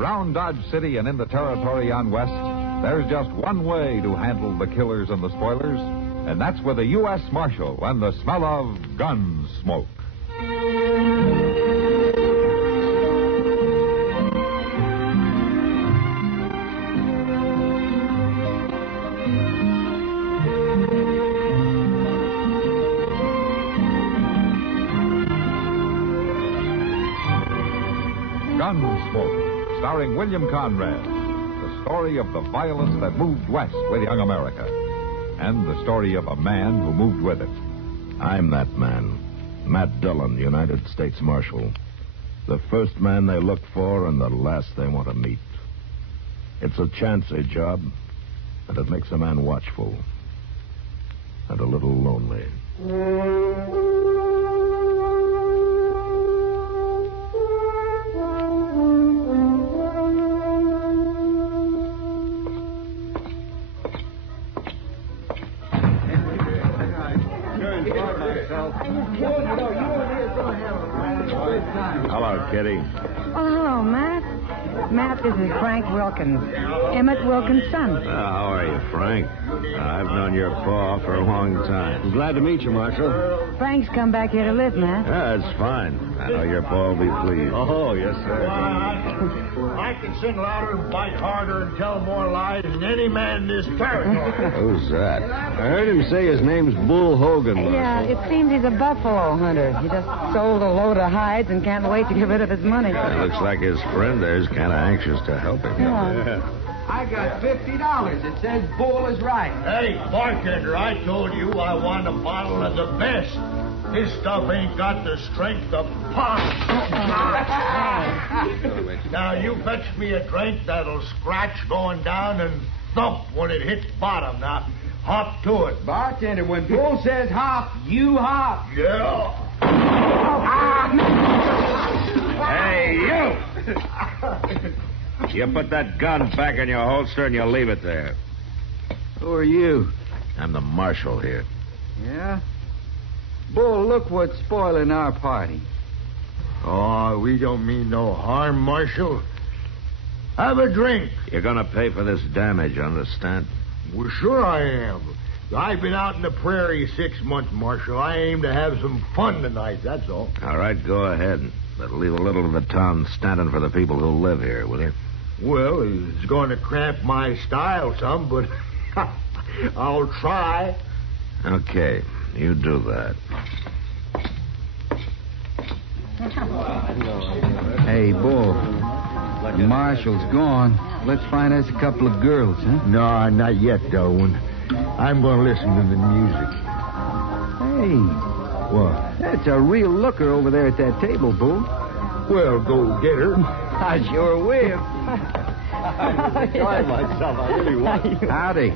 Around Dodge City and in the territory on West, there's just one way to handle the killers and the spoilers, and that's with a U.S. Marshal and the smell of Gunsmoke. Gunsmoke, starring William Conrad. The story of the violence that moved west with young America. And the story of a man who moved with it. I'm that man. Matt Dillon, United States Marshal. The first man they look for and the last they want to meet. It's a chancy job, and it makes a man watchful. And a little lonely. Hello, Kitty. Oh, hello, Matt. Matt, this is Frank Wilkins. Emmett Wilkins' son. How are you, Frank? I've known your pa for a long time. I'm glad to meet you, Marshal. Frank's come back here to live, Matt. Yeah, it's fine. I know your pa will be pleased. Oh, yes, sir. I can sing louder, bite harder, and tell more lies than any man in this territory. Who's that? I heard him say his name's Bull Hogan, Marshal. Yeah, it seems he's a buffalo hunter. He just sold a load of hides and can't wait to get rid of his money. Looks like his friend there's kind of anxious to help him. Yeah. I got $50. It says Bull is right. Hey, bartender, I told you I want a bottle of the best. This stuff ain't got the strength of pop. Now, you fetch me a drink that'll scratch going down and thump when it hits bottom. Now, hop to it. Bartender, when Bull says hop, you hop. Yeah. Hey, you! You put that gun back in your holster and you leave it there. Who are you? I'm the marshal here. Yeah? Bull, look what's spoiling our party. Oh, we don't mean no harm, Marshal. Have a drink. You're gonna pay for this damage, understand? Well, sure I am. I've been out in the prairie 6 months, Marshal. I aim to have some fun tonight, that's all. All right, go ahead. But leave a little of the town standing for the people who live here, will you? Well, it's going to cramp my style some, but I'll try. Okay, you do that. Hey, Bull. The marshal's gone. Let's find us a couple of girls, huh? No, not yet, Darwin. I'm going to listen to the music. Hey. What? That's a real looker over there at that table, Bull. Well, go get her. I sure will. I'm enjoying myself. I really was. Howdy.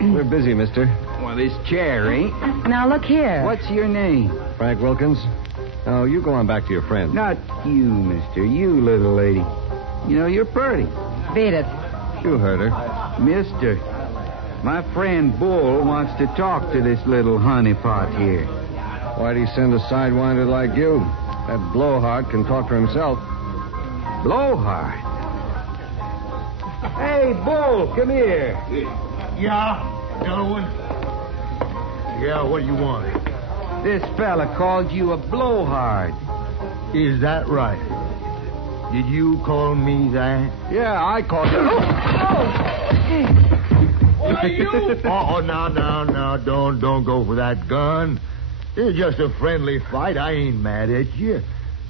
We're busy, mister. Well, this chair ain't. Now, look here. What's your name? Frank Wilkins. Oh, you go on back to your friend. Not you, mister. You, little lady. You know, you're pretty. Beat it. You heard her. Mister, my friend Bull wants to talk to this little honeypot here. Why'd he send a sidewinder like you? That blowhard can talk for himself. Blowhard? Hey, Bull, come here. Yeah, Darwin. Yeah, what do you want? This fella called you a blowhard. Is that right? Did you call me that? Yeah, I called you. Why, you? Oh, now, don't go for that gun. It's just a friendly fight. I ain't mad at you.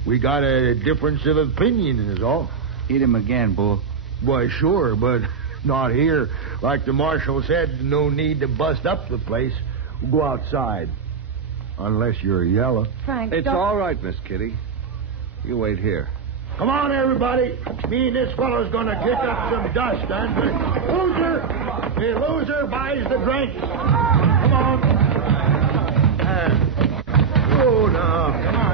We got a difference of opinion, is all. Hit him again, Bull. Why, sure, but not here. Like the marshal said, no need to bust up the place. We'll go outside. Unless you're yellow. Frank, It's don't... all right, Miss Kitty. You wait here. Come on, everybody. Me and this fellow's gonna kick up some dust, and the loser buys the drink. Come on. Oh, now. Come on.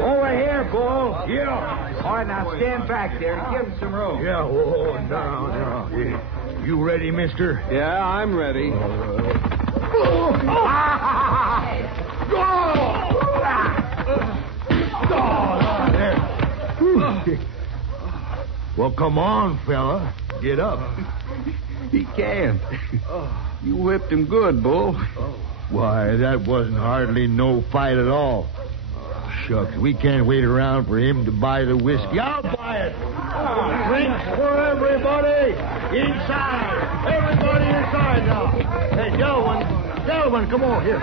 Over here, Bull. Yeah. All right, now stand back there and give him some room. Yeah, oh, no. Yeah. You ready, mister? Yeah, I'm ready. Well, come on, fella. Get up. He can't. You whipped him good, Bull. Why, that wasn't hardly no fight at all. Shucks, we can't wait around for him to buy the whiskey. I'll buy it. Drinks for everybody. Inside. Everybody inside now. Hey, gentlemen, come on here.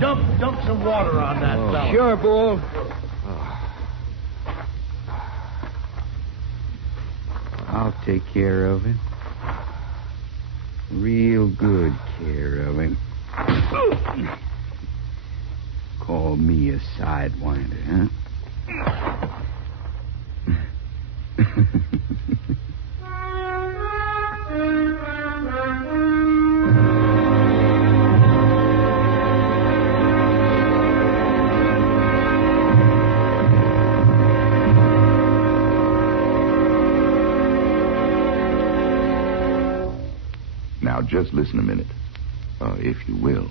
Dump some water on that fella. Sure, Bull. I'll take care of him. Real good care of him. Call me a sidewinder, huh? Now, just listen a minute, if you will.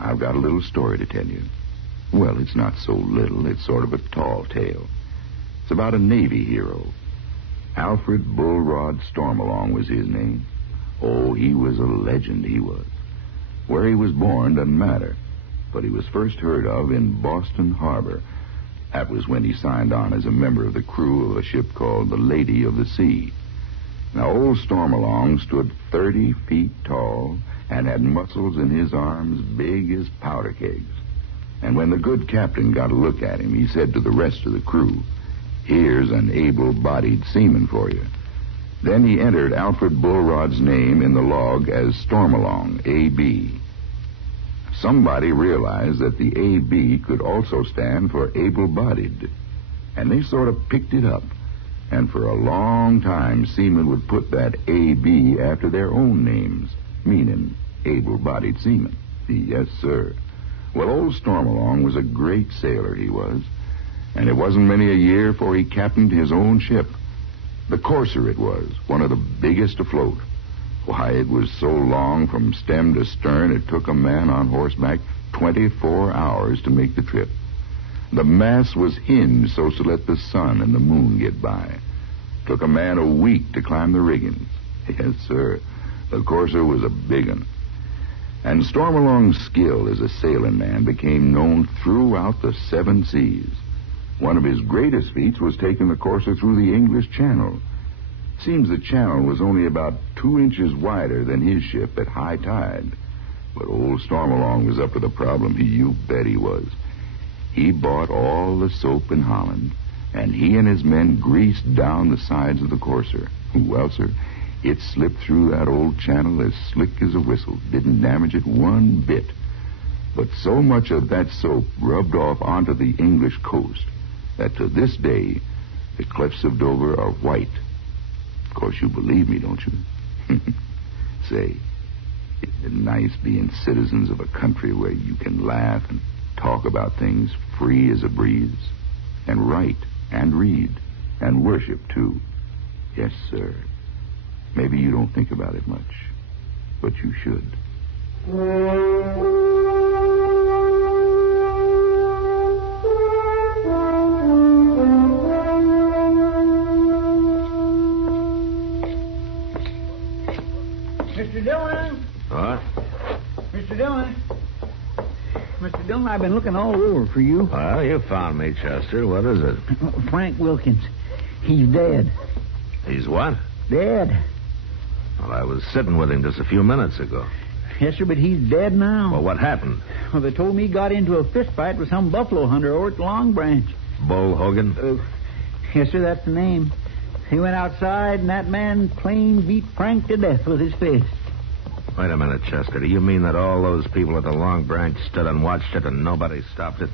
I've got a little story to tell you. Well, it's not so little. It's sort of a tall tale. It's about a Navy hero. Alfred Bullrod Stormalong was his name. Oh, he was a legend, he was. Where he was born doesn't matter, but he was first heard of in Boston Harbor. That was when he signed on as a member of the crew of a ship called the Lady of the Sea. Now, old Stormalong stood 30 feet tall and had muscles in his arms big as powder kegs. And when the good captain got a look at him, he said to the rest of the crew, "Here's an able-bodied seaman for you." Then he entered Alfred Bullrod's name in the log as Stormalong, A.B. Somebody realized that the A.B. could also stand for able-bodied, and they sort of picked it up. And for a long time, seamen would put that A.B. after their own names, meaning able-bodied seamen. Yes, sir. Well, old Stormalong was a great sailor, he was. And it wasn't many a year before he captained his own ship. The Courser it was, one of the biggest afloat. Why, it was so long from stem to stern, it took a man on horseback 24 hours to make the trip. The mast was hinged so as to let the sun and the moon get by. Took a man a week to climb the riggings. Yes, sir. The Courser was a big one. And Stormalong's skill as a sailing man became known throughout the 7 seas. One of his greatest feats was taking the Courser through the English Channel. Seems the channel was only about 2 inches wider than his ship at high tide. But old Stormalong was up to the problem. You bet he was. He bought all the soap in Holland, and he and his men greased down the sides of the Courser. Well, sir, it slipped through that old channel as slick as a whistle. Didn't damage it one bit. But so much of that soap rubbed off onto the English coast that to this day, the cliffs of Dover are white. Of course, you believe me, don't you? Say, isn't it nice being citizens of a country where you can laugh and talk about things free as a breeze, and write and read and worship too? Yes, sir. Maybe you don't think about it much, but you should. Mr. Dillon? What? Mr. Dillon? Mr. Dillon, I've been looking all over for you. Well, you found me, Chester. What is it? Frank Wilkins. He's dead. He's what? Dead. Well, I was sitting with him just a few minutes ago. Yes, sir, but he's dead now. Well, what happened? Well, they told me he got into a fist fight with some buffalo hunter over at the Long Branch. Bull Hogan? Yes, sir, that's the name. He went outside, and that man plain beat Frank to death with his fist. Wait a minute, Chester. Do you mean that all those people at the Long Branch stood and watched it and nobody stopped it?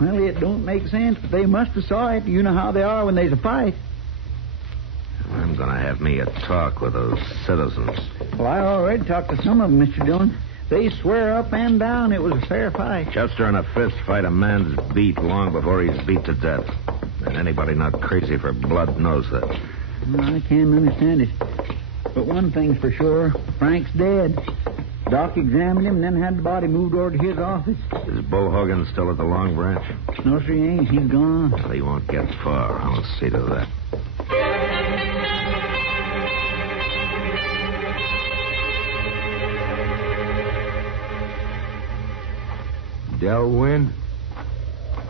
Well, it don't make sense, but they must have saw it. You know how they are when there's a fight. I'm going to have me a talk with those citizens. Well, I already talked to some of them, Mr. Dillon. They swear up and down it was a fair fight. Chester, in a fist fight, a man's beat long before he's beat to death. And anybody not crazy for blood knows that. Well, I can't understand it. But one thing's for sure. Frank's dead. Doc examined him and then had the body moved over to his office. Is Bull Hogan still at the Long Branch? No, sir, he ain't. He's gone. Well, he won't get far. I'll see to that. Delwyn?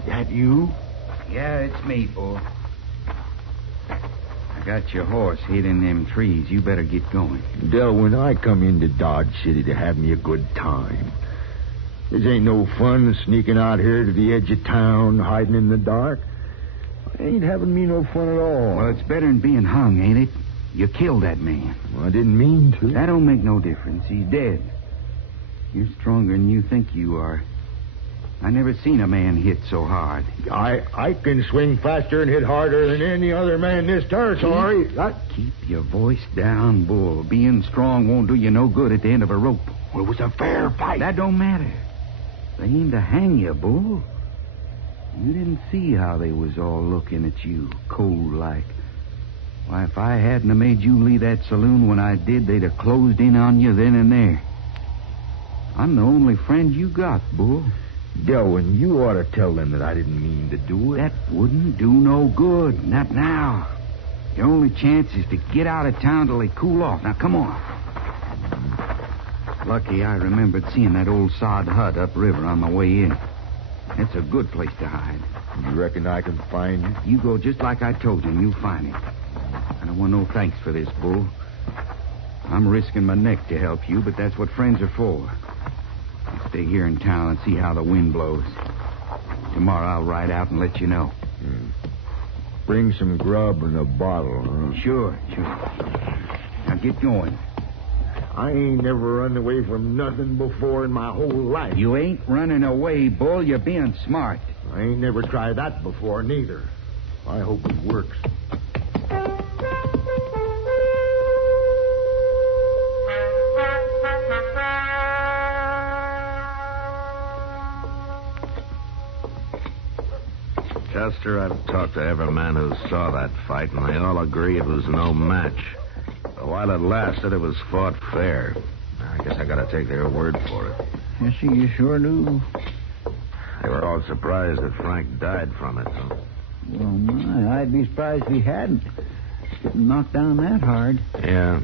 That you? Yeah, it's me, Bull. I got your horse hid in them trees. You better get going. Delwyn, I come into Dodge City to have me a good time. This ain't no fun sneaking out here to the edge of town, hiding in the dark. Ain't having me no fun at all. Well, it's better than being hung, ain't it? You killed that man. I didn't mean to. That don't make no difference. He's dead. You're stronger than you think you are. I never seen a man hit so hard. I can swing faster and hit harder than any other man in this territory. Keep your voice down, Bull. Being strong won't do you no good at the end of a rope. Well, it was a fair fight. That don't matter. They aimed to hang you, Bull. You didn't see how they was all looking at you, cold-like. Why, if I hadn't have made you leave that saloon when I did, they'd have closed in on you then and there. I'm the only friend you got, Bull. Delwyn, you ought to tell them that I didn't mean to do it. That wouldn't do no good. Not now. Your only chance is to get out of town till they cool off. Now, come on. Lucky I remembered seeing that old sod hut upriver on my way in. It's a good place to hide. You reckon I can find it? You go just like I told you, and you'll find it. I don't want no thanks for this, Bull. I'm risking my neck to help you, but that's what friends are for. I'll stay here in town and see how the wind blows. Tomorrow I'll ride out and let you know. Bring some grub and a bottle, huh? Sure. Now get going. I ain't never run away from nothing before in my whole life. You ain't running away, Bull. You're being smart. I ain't never tried that before, neither. I hope it works. Chester, I've talked to every man who saw that fight, and they all agree it was no match. But while it lasted, it was fought fair. I guess I gotta take their word for it. Yes, sir, you sure do. They were all surprised that Frank died from it, huh? Well, my, I'd be surprised if he hadn't. Getting knocked down that hard. Yeah,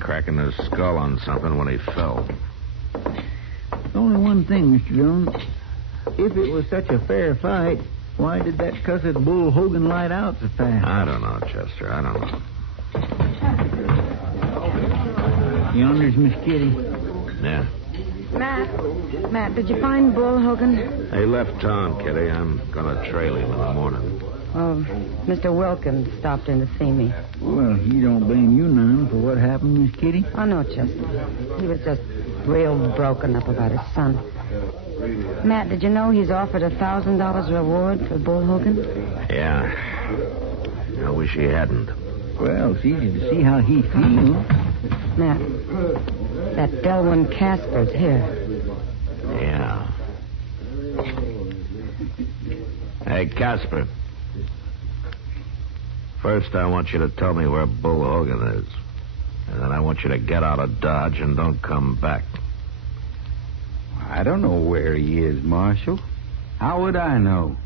cracking his skull on something when he fell. There's only one thing, Mr. Dillon. If it was such a fair fight, why did that cussed Bull Hogan light out so fast? I don't know, Chester. I don't know. Yonder's Miss Kitty. Yeah. Matt, did you find Bull Hogan? He left town, Kitty. I'm gonna trail him in the morning. Oh, Mr. Wilkins stopped in to see me. Well, he don't blame you none for what happened, Miss Kitty. Oh, no, Chester. He was just real broken up about his son. Matt, did you know he's offered $1,000 reward for Bull Hogan? Yeah. I wish he hadn't. Well, it's easy to see how he feels. Matt, that Delwyn Casper's here. Yeah. Hey, Casper. First, I want you to tell me where Bull Hogan is. And then I want you to get out of Dodge and don't come back. I don't know where he is, Marshal. How would I know?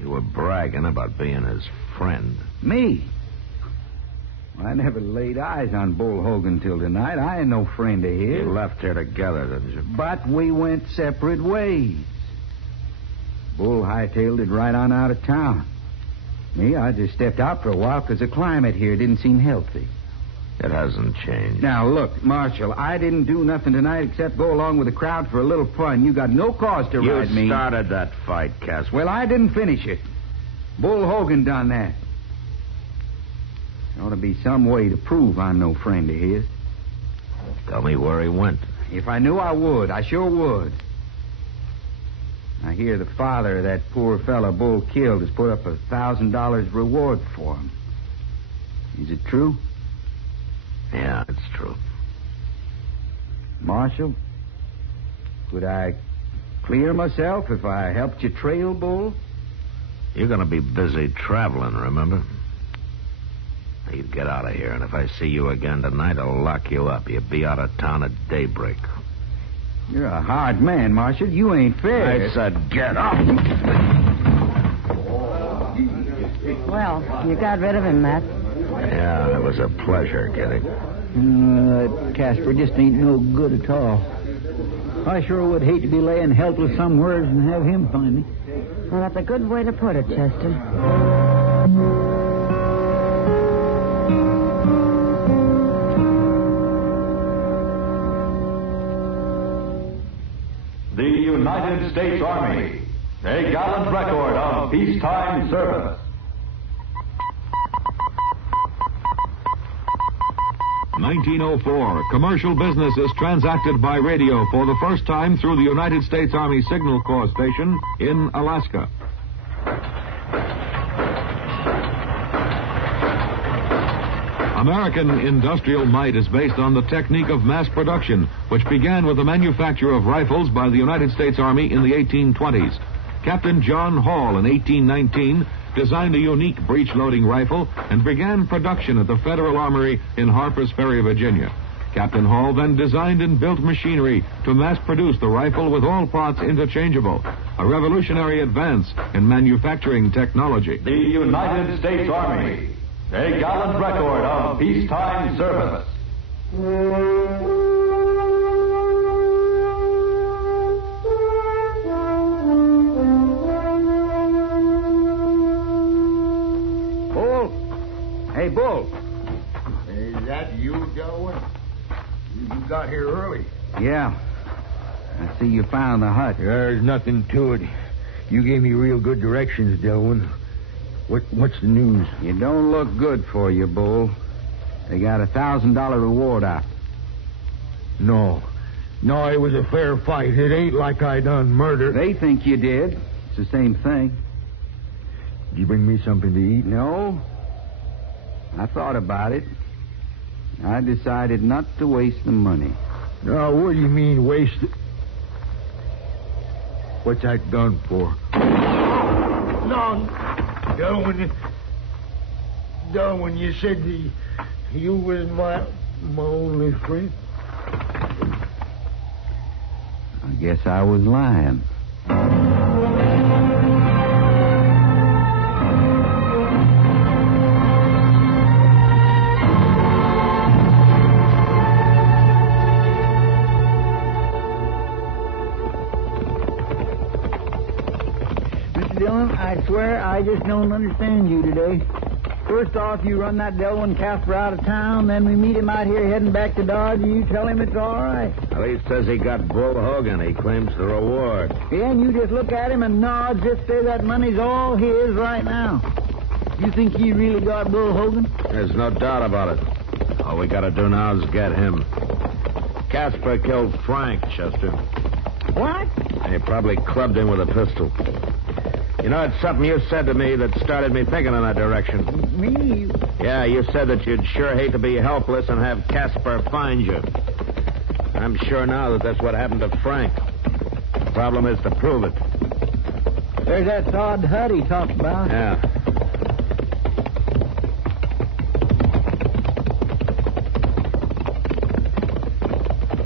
You were bragging about being his friend. Me? Well, I never laid eyes on Bull Hogan till tonight. I ain't no friend of his. You left here together, didn't you? But we went separate ways. Bull hightailed it right on out of town. Me, I just stepped out for a while because the climate here didn't seem healthy. It hasn't changed. Now, look, Marshal, I didn't do nothing tonight except go along with the crowd for a little fun. You got no cause to ride me. You started that fight, Casper. Well, I didn't finish it. Bull Hogan done that. There ought to be some way to prove I'm no friend of his. Tell me where he went. If I knew, I would. I sure would. I hear the father of that poor fella Bull killed has put up $1,000 reward for him. Is it true? Yeah, it's true. Marshal, could I clear myself if I helped you trail Bull? You're going to be busy traveling, remember? Now, you get out of here, and if I see you again tonight, I'll lock you up. You'll be out of town at daybreak. You're a hard man, Marshal. You ain't fair. I said get up. Well, you got rid of him, Matt. Yeah, it was a pleasure, Kitty. Casper just ain't no good at all. I sure would hate to be laying helpless somewhere and have him find me. Well, that's a good way to put it, Chester. The United States Army, a gallant record of peacetime service. 1904, commercial business is transacted by radio for the first time through the United States Army Signal Corps station in Alaska. American industrial might is based on the technique of mass production, which began with the manufacture of rifles by the United States Army in the 1820s. Captain John Hall in 1819 designed a unique breech-loading rifle and began production at the Federal Armory in Harper's Ferry, Virginia. Captain Hall then designed and built machinery to mass-produce the rifle with all parts interchangeable, a revolutionary advance in manufacturing technology. The United States Army, a gallant record of peacetime service. Hey, Bull. Is that you, Dillon? You got here early. Yeah. I see you found the hut. There's nothing to it. You gave me real good directions, Dillon. What's the news? You don't look good for you, Bull. They got $1,000 reward out. No, it was a fair fight. It ain't like I done murder. They think you did. It's the same thing. Did you bring me something to eat? No. I thought about it. I decided not to waste the money. No, what do you mean waste it? What's that gun for? No, Dillon, you said you was my only friend. I guess I was lying. I swear I just don't understand you today. First off, you run that Delwyn Casper out of town, then we meet him out here heading back to Dodge, and you tell him it's all right. Well, he says he got Bull Hogan. He claims the reward. Yeah, and you just look at him and nod, just say that money's all his right now. You think he really got Bull Hogan? There's no doubt about it. All we got to do now is get him. Casper killed Frank, Chester. What? And he probably clubbed him with a pistol. You know, it's something you said to me that started me thinking in that direction. Me? Yeah, you said that you'd sure hate to be helpless and have Casper find you. I'm sure now that that's what happened to Frank. The problem is to prove it. There's that sod hut he talked about. Yeah.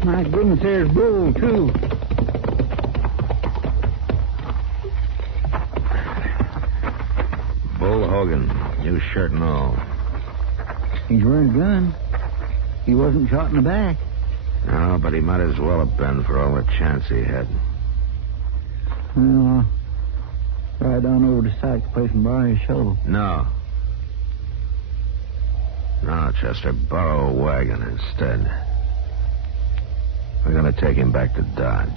My goodness, there's Bull, too. Bull Hogan, new shirt and all. He's wearing a gun. He wasn't shot in the back. No, but he might as well have been for all the chance he had. Well, I'll ride on over to Sykes' place and borrow his shovel. No, Chester, borrow a wagon instead. We're going to take him back to Dodge.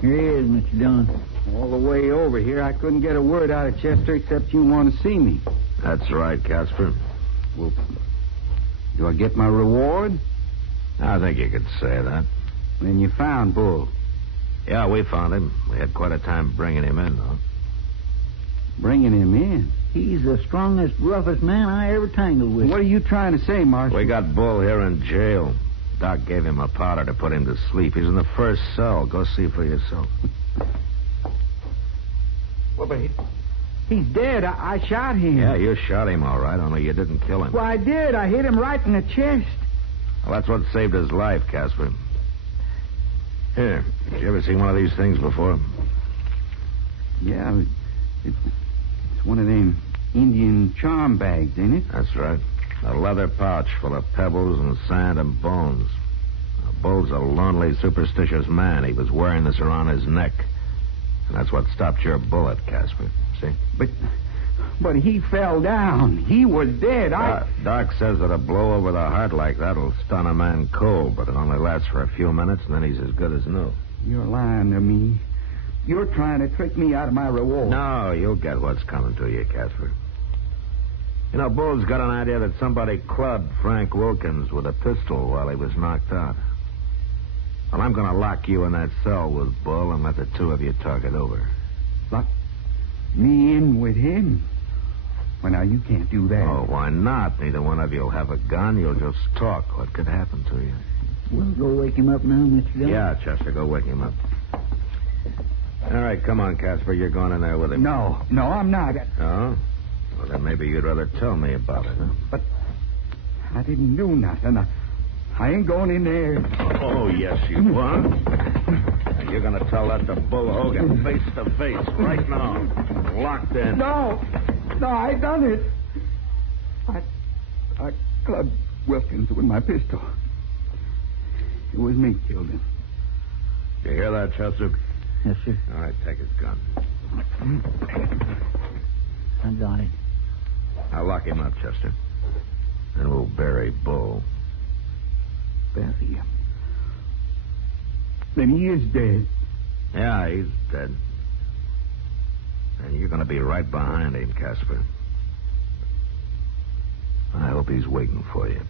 Here he is, Mr. Dillon. All the way over here, I couldn't get a word out of Chester except you want to see me. That's right, Casper. Well, do I get my reward? I think you could say that. Then you found Bull. Yeah, we found him. We had quite a time bringing him in, though. Bringing him in? He's the strongest, roughest man I ever tangled with. What are you trying to say, Marshal? We got Bull here in jail. Doc gave him a powder to put him to sleep. He's in the first cell. Go see for yourself. Well, but he's dead. I shot him. Yeah, you shot him all right, only you didn't kill him. Well, I did. I hit him right in the chest. Well, that's what saved his life, Casper. Here, you ever seen one of these things before? Yeah, it's one of them Indian charm bags, ain't it? That's right. A leather pouch full of pebbles and sand and bones. Bull's a lonely, superstitious man. He was wearing this around his neck. And that's what stopped your bullet, Casper. See? But he fell down. He was dead. Doc says that a blow over the heart like that'll stun a man cold, but it only lasts for a few minutes, and then he's as good as new. You're lying to me. You're trying to trick me out of my reward. No, you'll get what's coming to you, Casper. You know, Bull's got an idea that somebody clubbed Frank Wilkins with a pistol while he was knocked out. Well, I'm going to lock you in that cell with Bull and let the two of you talk it over. Lock me in with him? Well, now, you can't do that. Oh, why not? Neither one of you will have a gun. You'll just talk. What could happen to you? We'll go wake him up now, Mr. Dillon. Yeah, Chester, go wake him up. All right, come on, Casper. You're going in there with him. No, I'm not. Oh? Well, then maybe you'd rather tell me about it, huh? But I didn't do nothing. I ain't going in there. Oh, yes, you are. And you're going to tell that to Bull Hogan face to face right now. Locked in. No, I done it. I clubbed Wilkins with my pistol. It was me killed him. You hear that, Chester? Yes, sir. All right, take his gun. I got it. I'll lock him up, Chester. Then we'll bury Bull. Bury him? Then he is dead. Yeah, he's dead. And you're going to be right behind him, Casper. I hope he's waiting for you.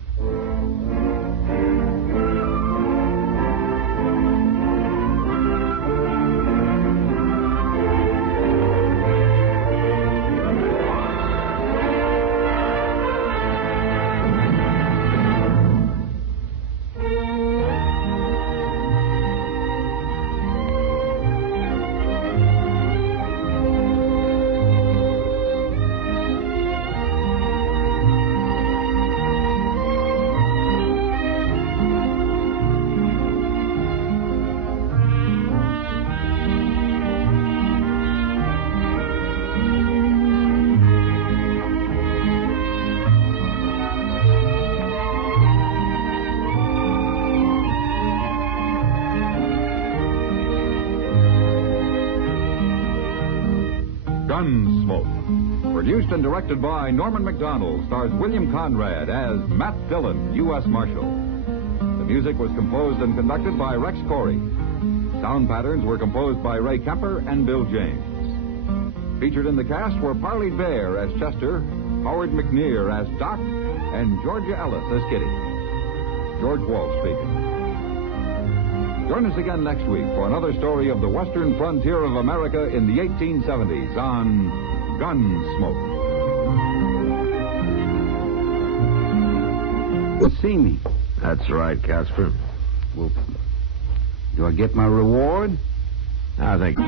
Gunsmoke. Produced and directed by Norman Macdonnell, stars William Conrad as Matt Dillon, U.S. Marshal. The music was composed and conducted by Rex Corey. Sound patterns were composed by Ray Kemper and Bill James. Featured in the cast were Parley Bear as Chester, Howard McNear as Doc, and Georgia Ellis as Kitty. George Walsh speaking. Join us again next week for another story of the western frontier of America in the 1870s on Gunsmoke. See me. That's right, Casper. Well, do I get my reward? I think...